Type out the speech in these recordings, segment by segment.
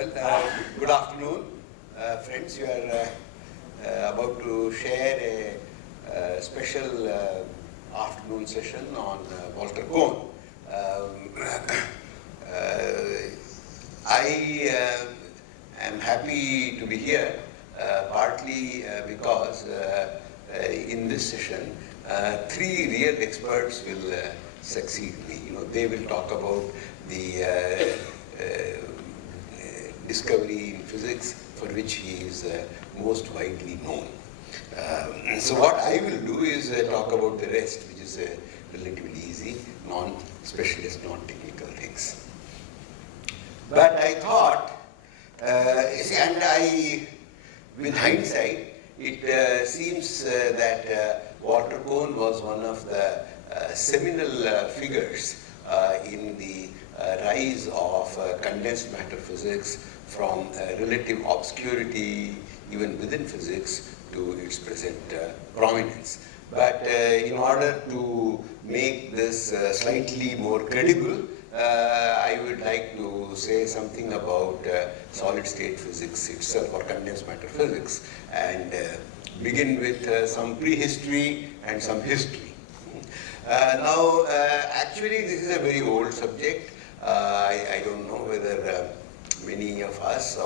Good afternoon, friends. You are about to share a special afternoon session on Walter Kohn. I am happy to be here, partly because in this session, three real experts will succeed me. They will talk about the discovery in physics for which he is most widely known. So what I will do is talk about the rest, which is relatively easy, non-specialist, non-technical things. But I thought, with hindsight, it seems that Walter Kohn was one of the seminal figures in the rise of condensed matter physics from relative obscurity, even within physics, to its present prominence. But in order to make this slightly more credible, I would like to say something about solid-state physics itself, or condensed matter physics, and begin with some prehistory and some history. Now, actually, this is a very old subject. I don't know whether many of us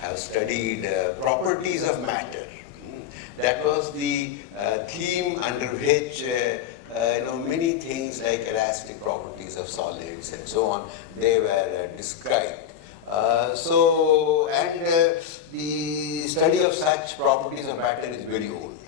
have studied properties of matter. That was the theme under which many things like elastic properties of solids and so on, they were described. The study of such properties of matter is very old.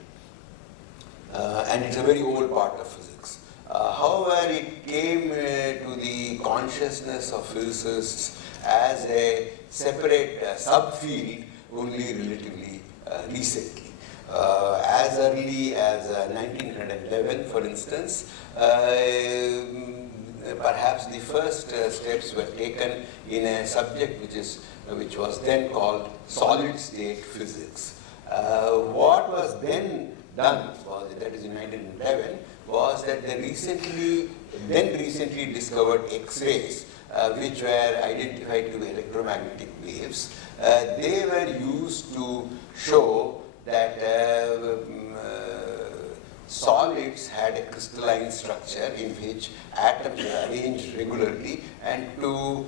And it's a very old part of physics. However, it came to the consciousness of physicists as a separate subfield only relatively recently. As early as 1911, for instance, perhaps the first steps were taken in a subject which was then called solid-state physics. What was then done was, that is in 1911, was that the recently discovered X-rays, which were identified to be electromagnetic waves, they were used to show that solids had a crystalline structure in which atoms were arranged regularly, and to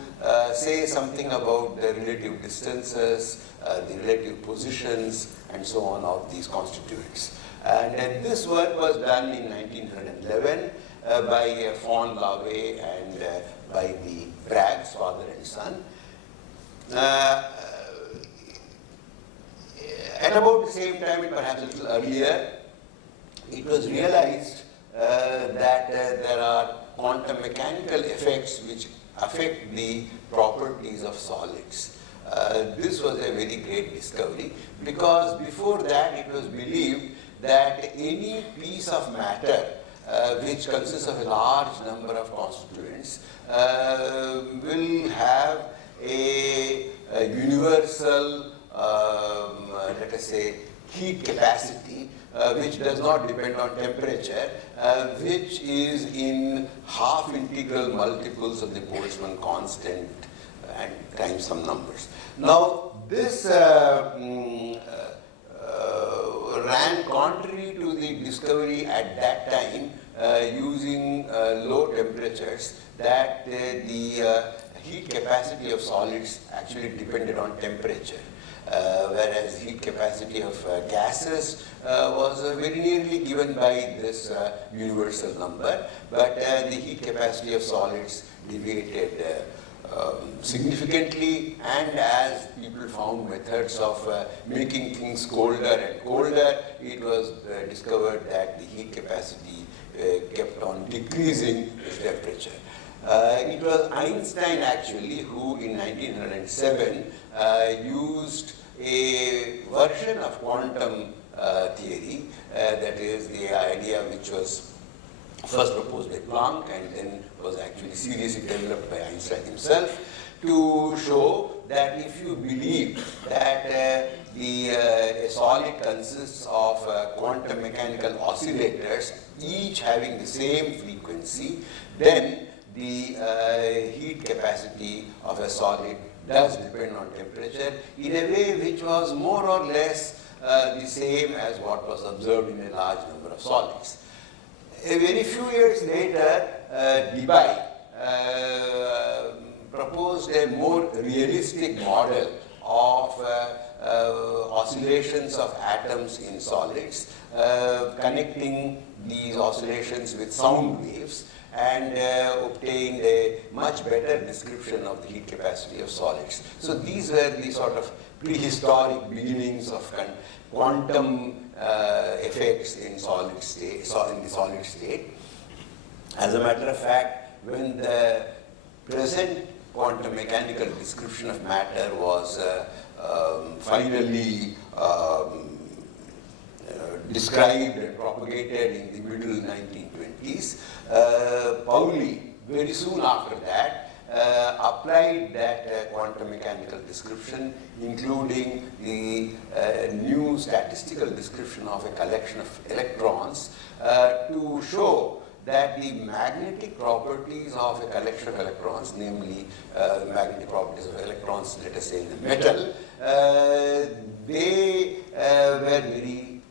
say something about the relative distances, the relative positions, and so on of these constituents. And this work was done in 1911 by von Laue and by the Braggs, father and son. At about the same time, and perhaps a little earlier, it was realized that there are quantum mechanical effects which affect the properties of solids. This was a very great discovery, because before that it was believed that any piece of matter which consists of a large number of constituents will have a universal, let us say, heat capacity which does not depend on temperature, which is in half integral multiples of the Boltzmann constant and times some numbers. Now, this ran contrary to the discovery at that time using low temperatures, that the heat capacity of solids actually depended on temperature. Whereas heat capacity of gases was very nearly given by this universal number, but the heat capacity of solids deviated significantly, and as people found methods of making things colder and colder, it was discovered that the heat capacity kept on decreasing with temperature. It was Einstein actually who in 1907 used a version of quantum theory, that is the idea which was first proposed by Planck and then was actually seriously developed by Einstein himself, to show that if you believe that a solid consists of quantum mechanical oscillators, each having the same frequency, then the heat capacity of a solid does depend on temperature in a way which was more or less the same as what was observed in a large number of solids. A very few years later, Debye proposed a more realistic model of oscillations of atoms in solids, connecting these oscillations with sound waves, and obtained a much better description of the heat capacity of solids. So these were the sort of prehistoric beginnings of quantum effects in solid state, in the solid state. As a matter of fact, when the present quantum mechanical description of matter was finally described and propagated in the middle 1920s, Pauli, very soon after that, applied that quantum mechanical description, including the new statistical description of a collection of electrons, to show that the magnetic properties of a collection of electrons, namely magnetic properties of electrons, let us say in the metal, they were very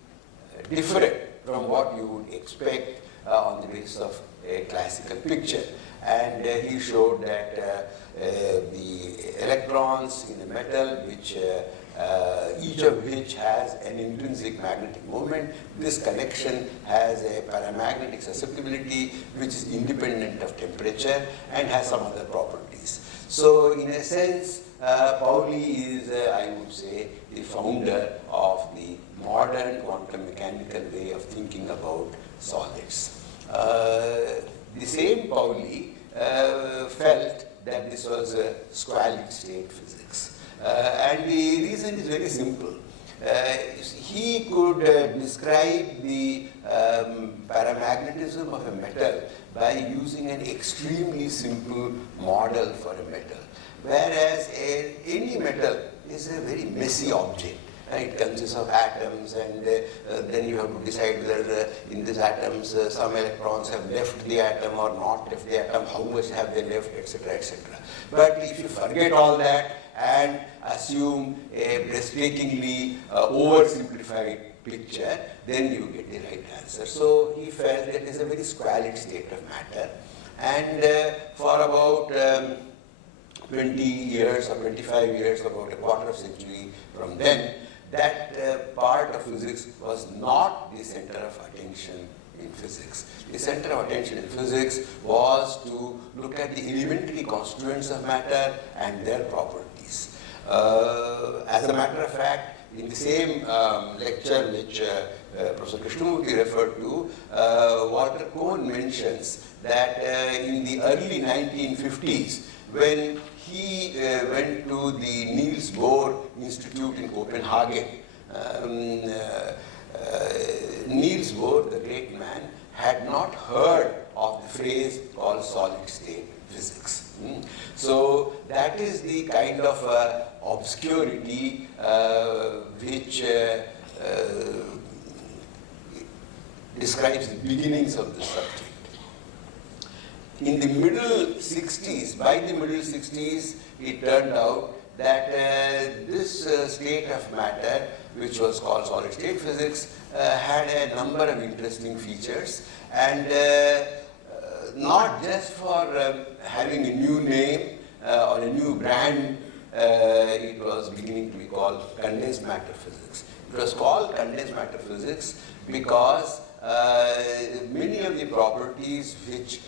different from what you would expect on the basis of a classical picture. And he showed that the electrons in a metal, which each of which has an intrinsic magnetic moment, this connection has a paramagnetic susceptibility which is independent of temperature and has some other properties. So in a sense, Pauli is, I would say, the founder of the modern quantum mechanical way of thinking about solids. The same Pauli felt that this was a squalid state physics. And the reason is very simple. He could describe the paramagnetism of a metal by using an extremely simple model for a metal. Whereas any metal is a very messy object. It consists of atoms, and then you have to decide whether in these atoms some electrons have left the atom or not left the atom, how much have they left, etc., etc. But if you forget all that and assume a breathtakingly oversimplified picture, then you get the right answer. So he felt that it is a very squalid state of matter, and for about 20 years or 25 years, about a quarter of a century from then, that part of physics was not the center of attention in physics. The center of attention in physics was to look at the elementary constituents of matter and their properties. As a matter of fact, in the same lecture which Professor Krishnamurti referred to, Walter Kohn mentions that in the early 1950s, when he went to the Niels Bohr Institute in Copenhagen. Niels Bohr, the great man, had not heard of the phrase called solid state physics. So that is the kind of obscurity which describes the beginnings of the subject. In the middle 60s, by the middle 60s, it turned out that this state of matter, which was called solid state physics, had a number of interesting features, and not just for having a new name or a new brand, it was beginning to be called condensed matter physics. It was called condensed matter physics because many of the properties which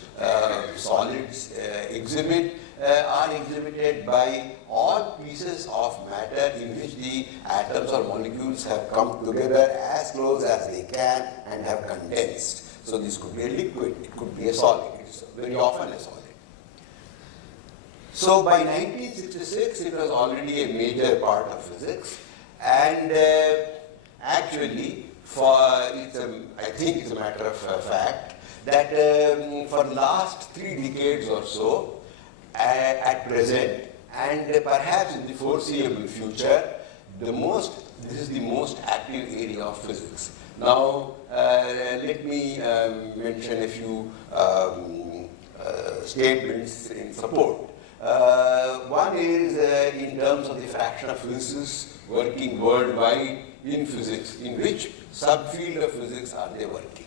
solids exhibit are exhibited by all pieces of matter in which the atoms or molecules have come together as close as they can and have condensed. So this could be a liquid, it could be a solid, it's very often a solid. So by 1966 it was already a major part of physics, and actually I think it's a matter of fact that for the last 3 decades or so, at present, and perhaps in the foreseeable future, this is the most active area of physics. Now, let me mention a few statements in support. One is in terms of the fraction of physicists working worldwide in physics, in which subfield of physics are they working.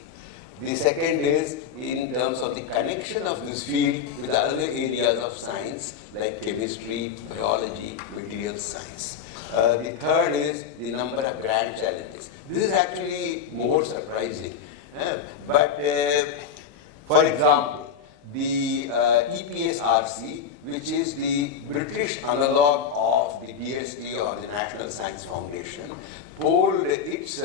The second is in terms of the connection of this field with other areas of science like chemistry, biology, material science. The third is the number of grand challenges. This is actually more surprising. But for example, the EPSRC, which is the British analog of the DST or the National Science Foundation, polled its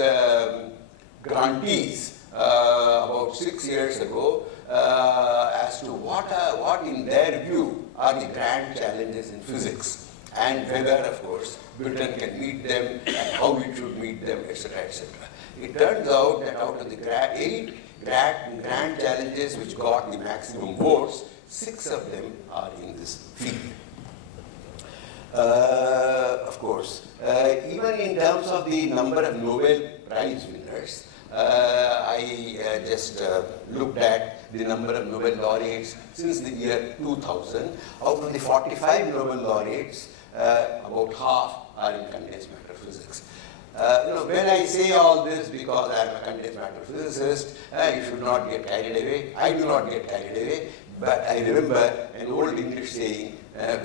grantees about 6 years ago as to what in their view are the grand challenges in physics, and whether, of course, Britain can meet them and how it should meet them, etc., etc. It turns out that out of the 8 grand challenges which got the maximum votes, 6 of them are in this field. Of course, even in terms of the number of Nobel Prize winners, I just looked at the number of Nobel laureates since the year 2000. Out of the 45 Nobel laureates, about half are in condensed matter physics. When I say all this because I am a condensed matter physicist, you should not get carried away. I do not get carried away, but I remember an old English saying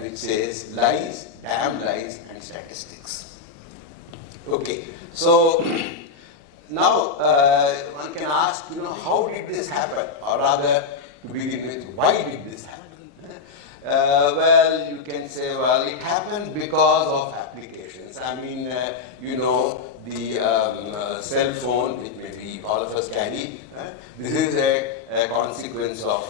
which says lies, damn lies, and statistics. Okay, so now one can ask, how did this happen? Or rather, to begin with, why did this happen? Well, you can say, well, it happened because of applications. I mean, the cell phone, which maybe all of us carry, this is a consequence of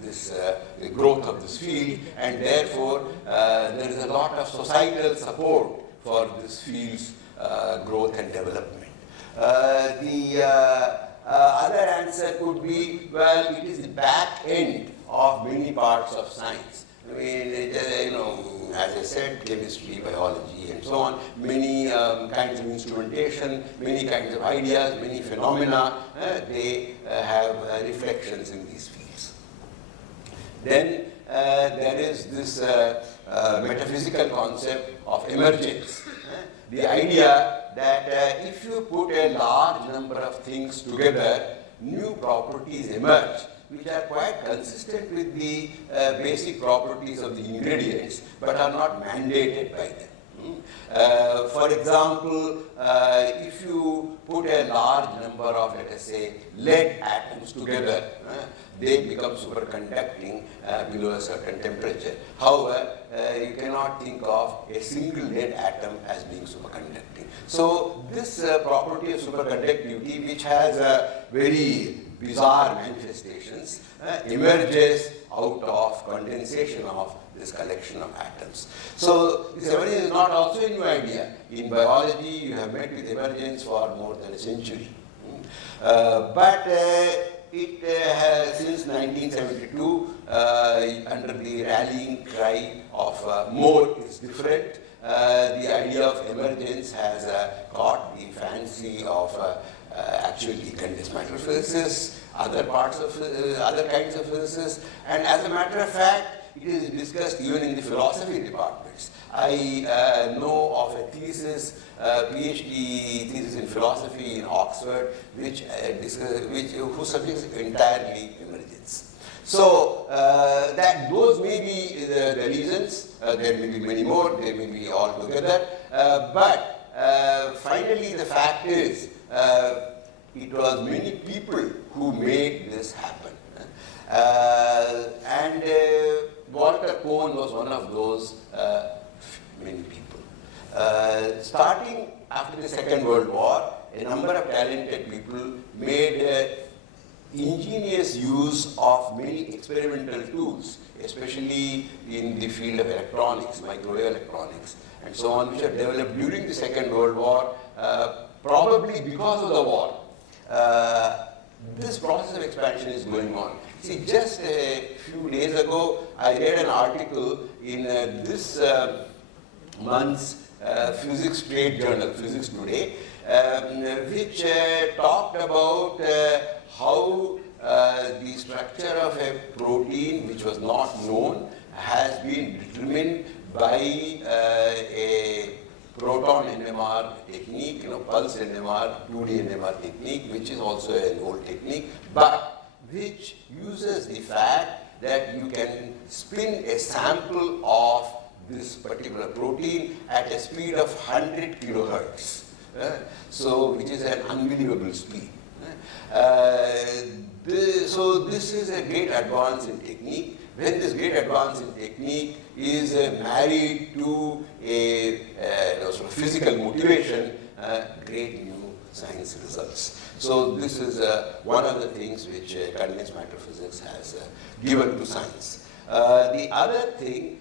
this the growth of this field, and therefore there is a lot of societal support for this field's growth and development. The other answer could be, well, it is the back end of many parts of science. I mean, as I said, chemistry, biology, and so on, many kinds of instrumentation, many kinds of ideas, many phenomena, they have reflections in these fields. Then there is this metaphysical concept of emergence. The idea that if you put a large number of things together, new properties emerge, which are quite consistent with the basic properties of the ingredients, but are not mandated by them. For example, if you put a large number of, let us say, lead atoms together, they become superconducting below a certain temperature. However, you cannot think of a single lead atom as being superconducting. So this property of superconductivity, which has very bizarre manifestations, emerges out of condensation of this collection of atoms. So this emergence is not also a new idea. In biology, you have met with emergence for more than a century. But it has, since 1972, under the rallying cry of more is different, the idea of emergence has caught the fancy of actually condensed matter physicists, other parts of other kinds of physicists, and as a matter of fact, it is discussed even in the philosophy departments. I know of a thesis, PhD thesis in philosophy in Oxford, whose subject is entirely emergence. So those may be the reasons. There may be many more. There may be all together. But finally, the fact is, it was many people who made this happen. And Walter Kohn was one of those many people. Starting after the Second World War, a number of talented people made ingenious use of many experimental tools, especially in the field of electronics, microwave electronics, and so on, which were developed during the Second World War, probably because of the war. This process of expansion is going on. See, just a few days ago, I read an article in this month's Physics Trade Journal, Physics Today, which talked about how the structure of a protein which was not known has been determined by a proton NMR technique, pulse NMR, 2D NMR technique, which is also an old technique, but which uses the fact that you can spin a sample of this particular protein at a speed of 100 kilohertz. So, which is an unbelievable speed. So this is a great advance in technique. When this great advance in technique is married to a sort of physical motivation, great new science results. So this is one of the things which condensed matter physics has given to science. The other thing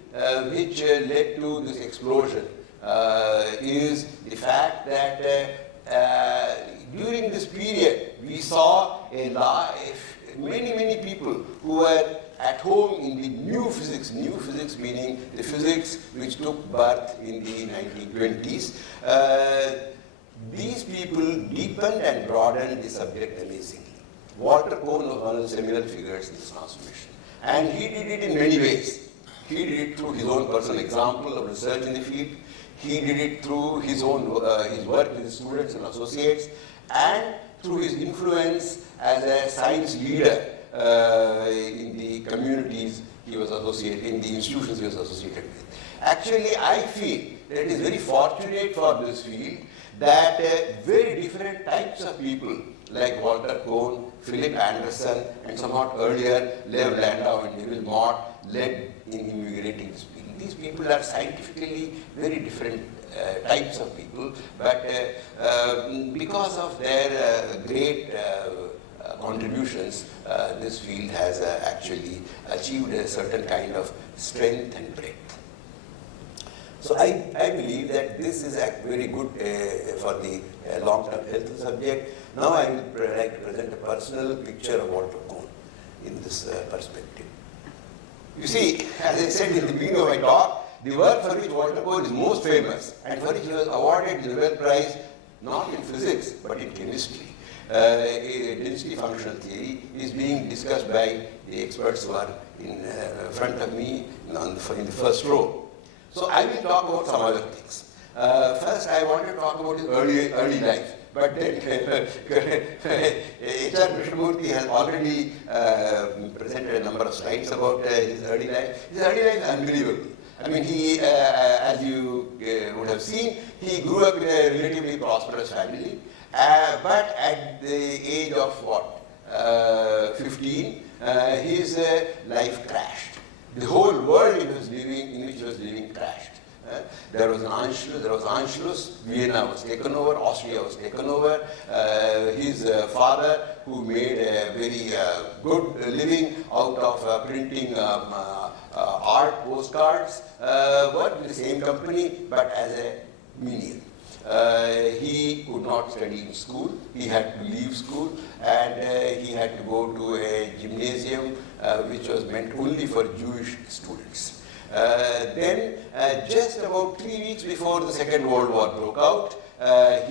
which led to this explosion is the fact that during this period we saw many people who were at home in the new physics meaning the physics which took birth in the 1920s. These people deepened and broadened the subject amazingly. Walter Kohn was one of the seminal figures in this transformation, and he did it in many ways. He did it through his own personal example of research in the field. He did it through his own his work with his students and associates, and through his influence as a science leader in the communities he was associated, in the institutions he was associated with. Actually, I feel that it is very fortunate for this field that very different types of people like Walter Kohn, Philip Anderson, and somewhat earlier Lev Landau and Neville Mott led in invigorating this field. These people are scientifically very different types of people, but because of their great contributions, this field has actually achieved a certain kind of strength and breadth. So I believe that this is very good for the long-term health of the subject. Now I would like to present a personal picture of Walter Kohn in this perspective. You see, as I said in the beginning of my talk, the work for which Walter Kohn is most famous and for which he was awarded the Nobel Prize not in physics but in chemistry. Density functional theory is being discussed by the experts who are in front of me in the first row. So I will talk about some other things. First, I want to talk about his early life. But then H.R. Krishnamurti has already presented a number of slides about his early life. His early life is unbelievable. I mean, he, as you would have seen, he grew up in a relatively prosperous family. But at the age of 15, his life crashed. The whole world in which he was living crashed. There was Anschluss, Vienna was taken over, Austria was taken over. His father, who made a very good living out of printing art postcards, worked with the same company but as a menial. He could not study in school, he had to leave school, and he had to go to a gymnasium which was meant only for Jewish students. Then, just about 3 weeks before the Second World War broke out,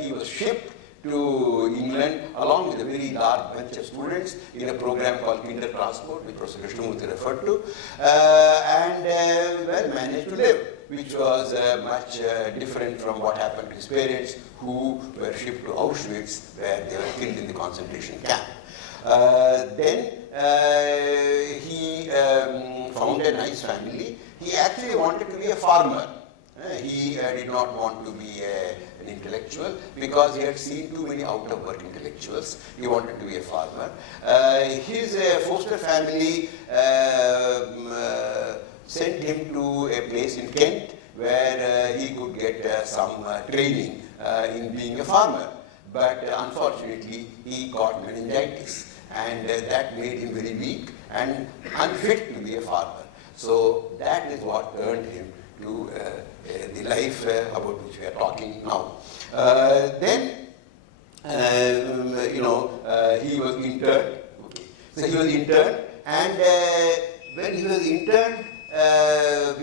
he was shipped to England along with a very large bunch of students in a program called Kinder Transport, which Professor Krishnamurti referred to, and well, managed to live, which was much different from what happened to his parents, who were shipped to Auschwitz, where they were killed in the concentration camp. Then he found a nice family. He actually wanted to be a farmer. He did not want to be an intellectual because he had seen too many out-of-work intellectuals. He wanted to be a farmer. His foster family sent him to a place in Kent where he could get some training in being a farmer. But unfortunately, he got meningitis, and that made him very weak and unfit to be a farmer. So that is what turned him to the life about which we are talking now. Then, he was interned. Okay. So he was interned, and when he was interned,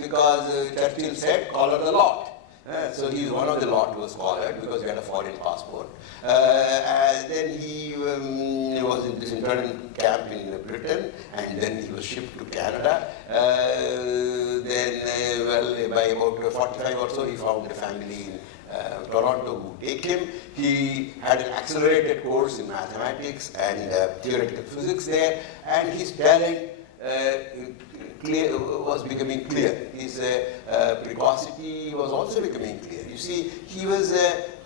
because Churchill said, collar the lot. So he was one of the lot who was collared because he had a foreign passport. Then he was in this internment camp in Britain, and then he was shipped to Canada. well, by about 45 or so, he found a family in Toronto who take him. He had an accelerated course in mathematics and theoretical physics there, and his talent was becoming clear. His precocity was also becoming clear. You see, he was,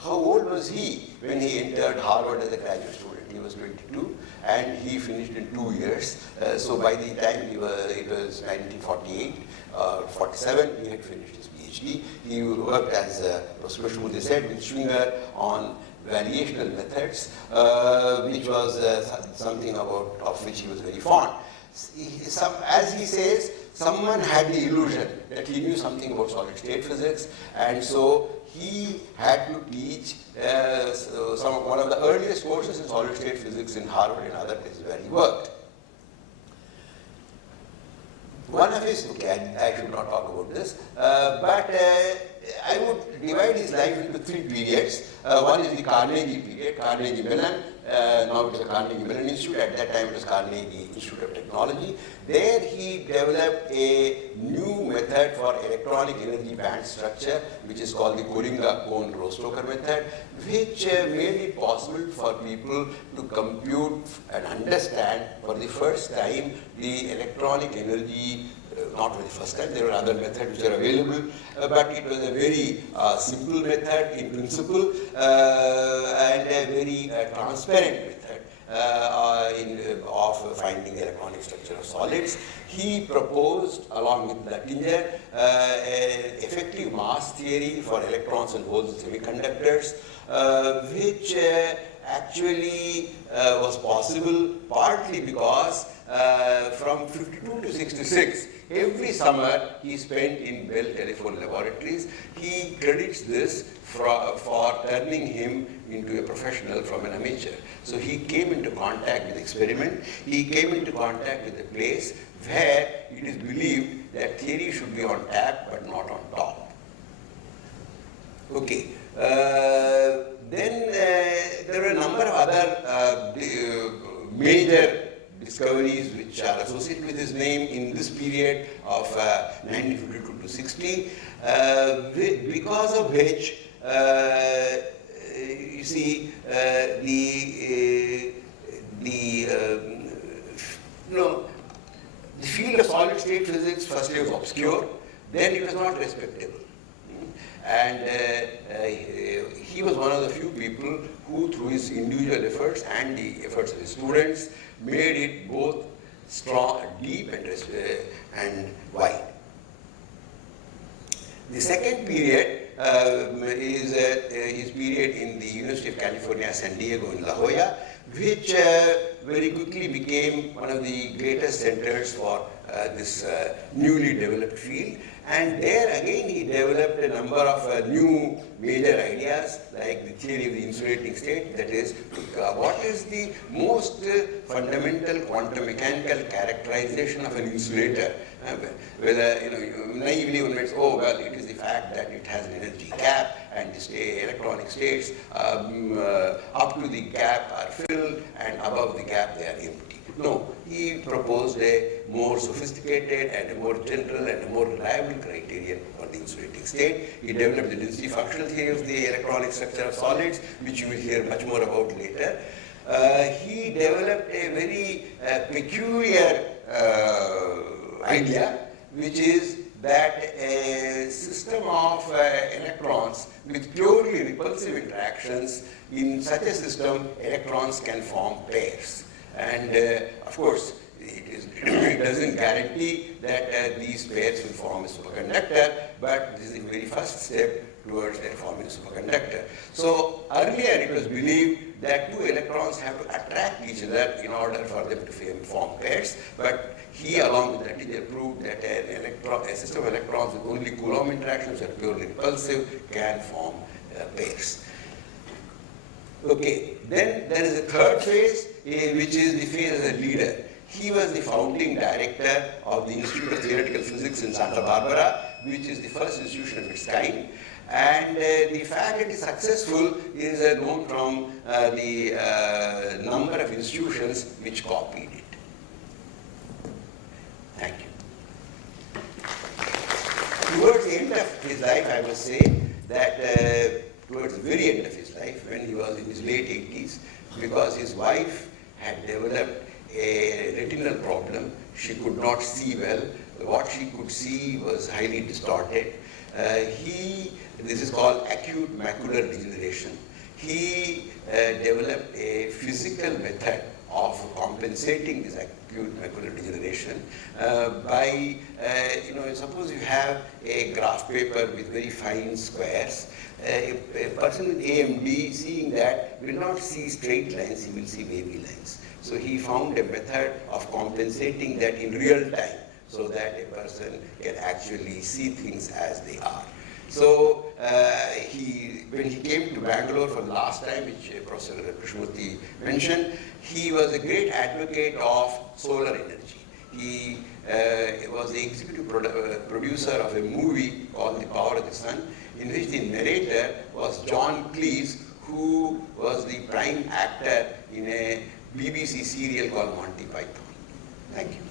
how old was he when he entered Harvard as a graduate student? He was 22, and he finished in 2 years. So by the time it was 1948 or 47, he had finished his PhD. He worked as Professor Shmurti said with Schwinger on variational methods, which was something of which he was very fond. As he says, someone had the illusion that he knew something about solid state physics, and so he had to teach one of the earliest courses in solid state physics in Harvard and other places where he worked. One of his, okay, I should not talk about this, but I would divide his life into 3 periods. One is the Carnegie period, Carnegie Mellon. Now it is a Carnegie Mellon Institute. At that time it was Carnegie Institute of Technology. There he developed a new method for electronic energy band structure, which is called the Korringa Kohn Rostoker method, which made it possible for people to compute and understand for the first time the electronic energy. Not for the first time, there were other methods which are available, but it was a very simple method in principle and a very transparent method of finding the electronic structure of solids. He proposed, along with Luttinger, an effective mass theory for electrons and holes in semiconductors, which actually was possible partly because from 52 to 66, every summer he spent in Bell Telephone Laboratories. He credits this for turning him into a professional from an amateur. So he came into contact with experiment. He came into contact with a place where it is believed that theory should be on tap but not on top. Okay. Then there were a number of other major discoveries which are associated with his name in this period of 1952 to 60, because of which you see the field of solid state physics firstly was obscure, then it was not respectable. And he was one of the few people who, through his individual efforts and the efforts of his students, made it both strong, deep, and wide. The second period is his period in the University of California, San Diego in La Jolla, which very quickly became one of the greatest centers for this newly developed field. And there again he developed a number of new major ideas like the theory of the insulating state, that is, what is the most fundamental quantum mechanical characterization of an insulator? Whether, naively one might say, oh, well, it is the fact that it has an energy gap and the electronic states up to the gap are filled and above the gap they are empty. No, he proposed a more sophisticated and a more general and a more reliable criterion for the insulating state. He developed the density functional theory of the electronic structure of solids, which you will hear much more about later. He developed a very peculiar idea, which is that a system of electrons with purely repulsive interactions, in such a system, electrons can form pairs. And of course, it doesn't guarantee that these pairs will form a superconductor, but this is the very first step towards forming a superconductor. So earlier it was believed that two electrons have to attract each other in order for them to form pairs, but he, along with Luttinger, proved that a system of electrons with only Coulomb interactions that are purely repulsive can form pairs. Okay, then there is a third phase, which is the phase as a leader. He was the founding director of the Institute of Theoretical Physics in Santa Barbara, which is the first institution of its kind. And the fact that it is successful is known from the number of institutions which copied it. Thank you. point of his life, I must say that towards the very end of his life, when he was in his late 80s, because his wife had developed a retinal problem, she could not see well. What she could see was highly distorted. This is called acute macular degeneration. He developed a physical method of compensating this acute macular degeneration by, suppose you have a graph paper with very fine squares. A person with AMD, seeing that, will not see straight lines, he will see wavy lines. So he found a method of compensating that in real time, so that a person can actually see things as they are. So when he came to Bangalore for the last time, which Professor Krishnamurthy mentioned, he was a great advocate of solar energy. He was the executive producer of a movie called The Power of the Sun, in which the narrator was John Cleese, who was the prime actor in a BBC serial called Monty Python. Thank you.